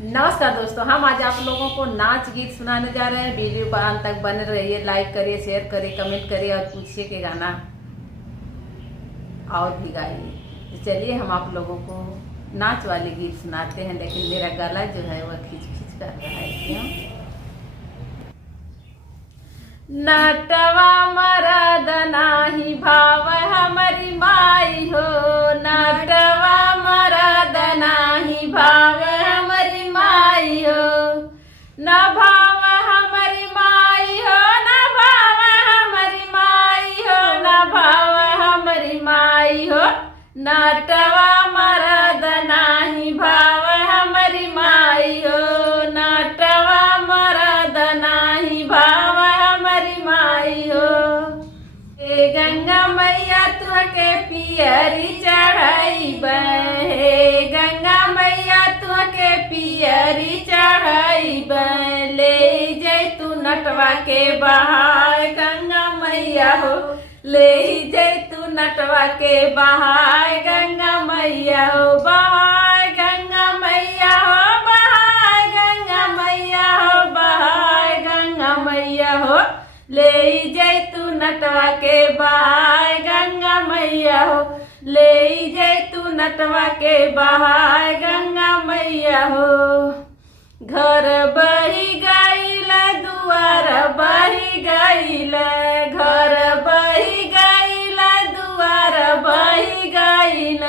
नमस्कार दोस्तों, हम आज आप लोगों को नाच गीत सुनाने जा रहे हैं। वीडियो पर अंत तक बने रहिए, लाइक करिए, शेयर करिए, कमेंट करिए और पूछिए कि गाना और भी गाइए। तो चलिए हम आप लोगों को नाच वाले गीत सुनाते हैं, लेकिन मेरा गला जो है वह खींच खींच कर रहा है। क्यों? नटवा मरद नाही भाव हमारी माई हो, नटवा मरद नाही भाव हमारी माई हो, न भाव हमारी माई हो, न भाव हमारी माई हो, न भाव हमारी माई हो, नटवा मरद नाही भाव हमारी माई हो, नटवा मरद नाही भाव हे गंगा मैया तुहके पियरी चढ़ाईब, हे गंगा मैया तुहके पियरी चढ़ाईब, ले जैतू नटवा के बहाय गंगा मैया हो, ले जैतू नटवा के बहाय गंगा मैया हो, बहाय गंगा मैया हो, बहाय गंगा मैया हो, बहाय गंगा मैया हो, ले जैतू नटवा के बहाय गंगा मैया हो, ले जैतू नटवा के बहाय गंगा मैया हो। घर बही गईल दुआर बही गईल, घर बही गईल दुआर बही गईल,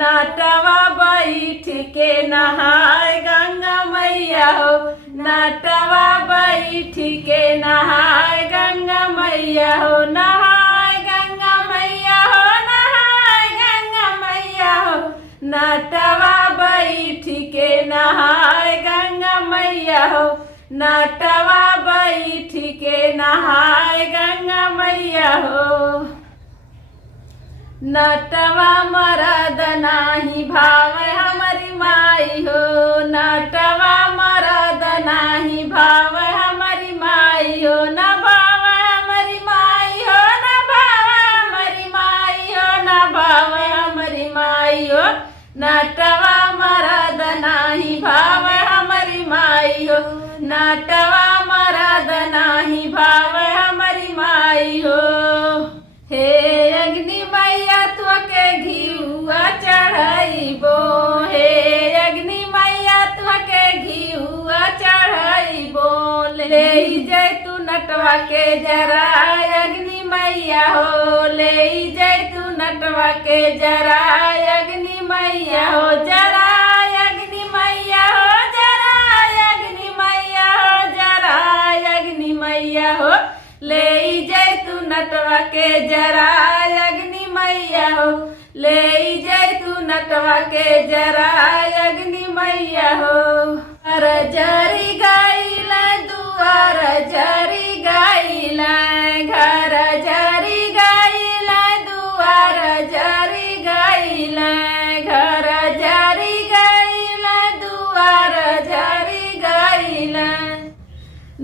नटवा बैठ के नहाय गंगा मैया हो, नटवा बैठ के नहाय गंगा मैया हो, नहाय गंगा मैया हो, नहाय गंगा मैया हो, नटवा बैठ के नहाय गंगा मैया हो, नटवा बैठ के नहाय गंगा मैया हो। नटवा मरद नाही भाव हमारी माई हो, नटवा मरद नाही भाव हमारी माई हो, न भाव हमारी माई हो, न भाव हमारी माई हो, न भाव हमारी माई हो, नटवा मरद नाही भाव हमारी माई हो, नटवा मरद नाही भाव हमारी माई हो। हे अग्नि मैया तुहके घिउआ चढ़ाईबो, हे अग्नि मैया तुहके घिउआ चढ़ाईबो, ले जैतू नटवा के जरा अग्नि मैया हो, ले जैतू नटवा के जरा अग्नि मैया हो, जरा अग्नि मैया हो, जरा अग्नि मैया हो, जरा अग्नि मैया हो, ले जैतू नटवा के जरा अग्नि मैया हो, ले जैतू नटवा के जरा अग्नि मैया हो। घर जरी गईल दुआर जरी गईल, घर जरी गईल दुआर जरी गईल, घर जरी गईल दुआर जरी गईल,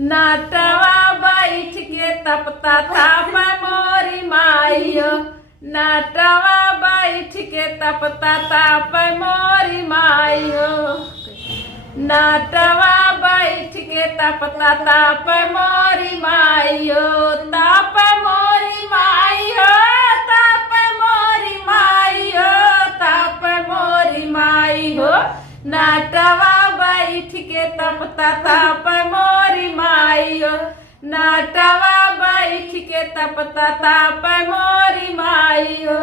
नटवा बैठ के तपता थाप मोरी माई हो, नटवा बैठ के तपता ताप मोरी माई हो, नटवा बैठ के तपता ताप मोरी माई हो, ताप मोरी माई हो, ताप मोरी माई हो, ताप मोरी माई हो, नटवा बैठ के तपता ताप मोरी माई हो, नटवा बैठ के तपता ताप मोरी माई हो।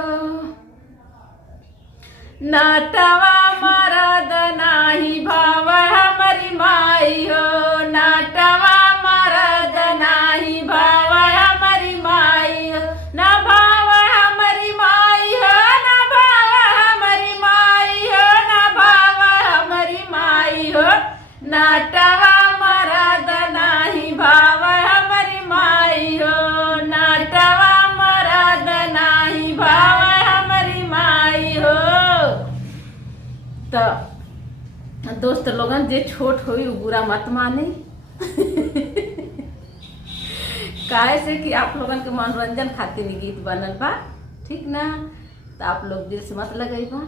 नटवा मरद नाही भाव हमारी माई हो, नटवा मरद नाही भाव हमारी माई हो, न भाव हमारी माई हो, न भाव हमारी माई हो, न भाव हमारी माई हो, नटवा मरद नाही भाव हमारी माई हो, नटवा मरद नाही भाव हमारी माई हो। तो दोस्त लोगन जे छोट होई उ बुरा मत माने काहे से कि आप लोगन के मनोरंजन खातिर गीत बनल बा, ठीक ना। तो आप लोग दिल से मत लगाइबा।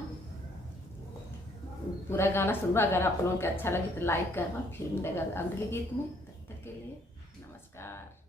पूरा गाना सुनबा। अगर आप लोगों को अच्छा लगे तो लाइक करना। फिर मिलेगा अगले गीत में, तब तक के लिए नमस्कार।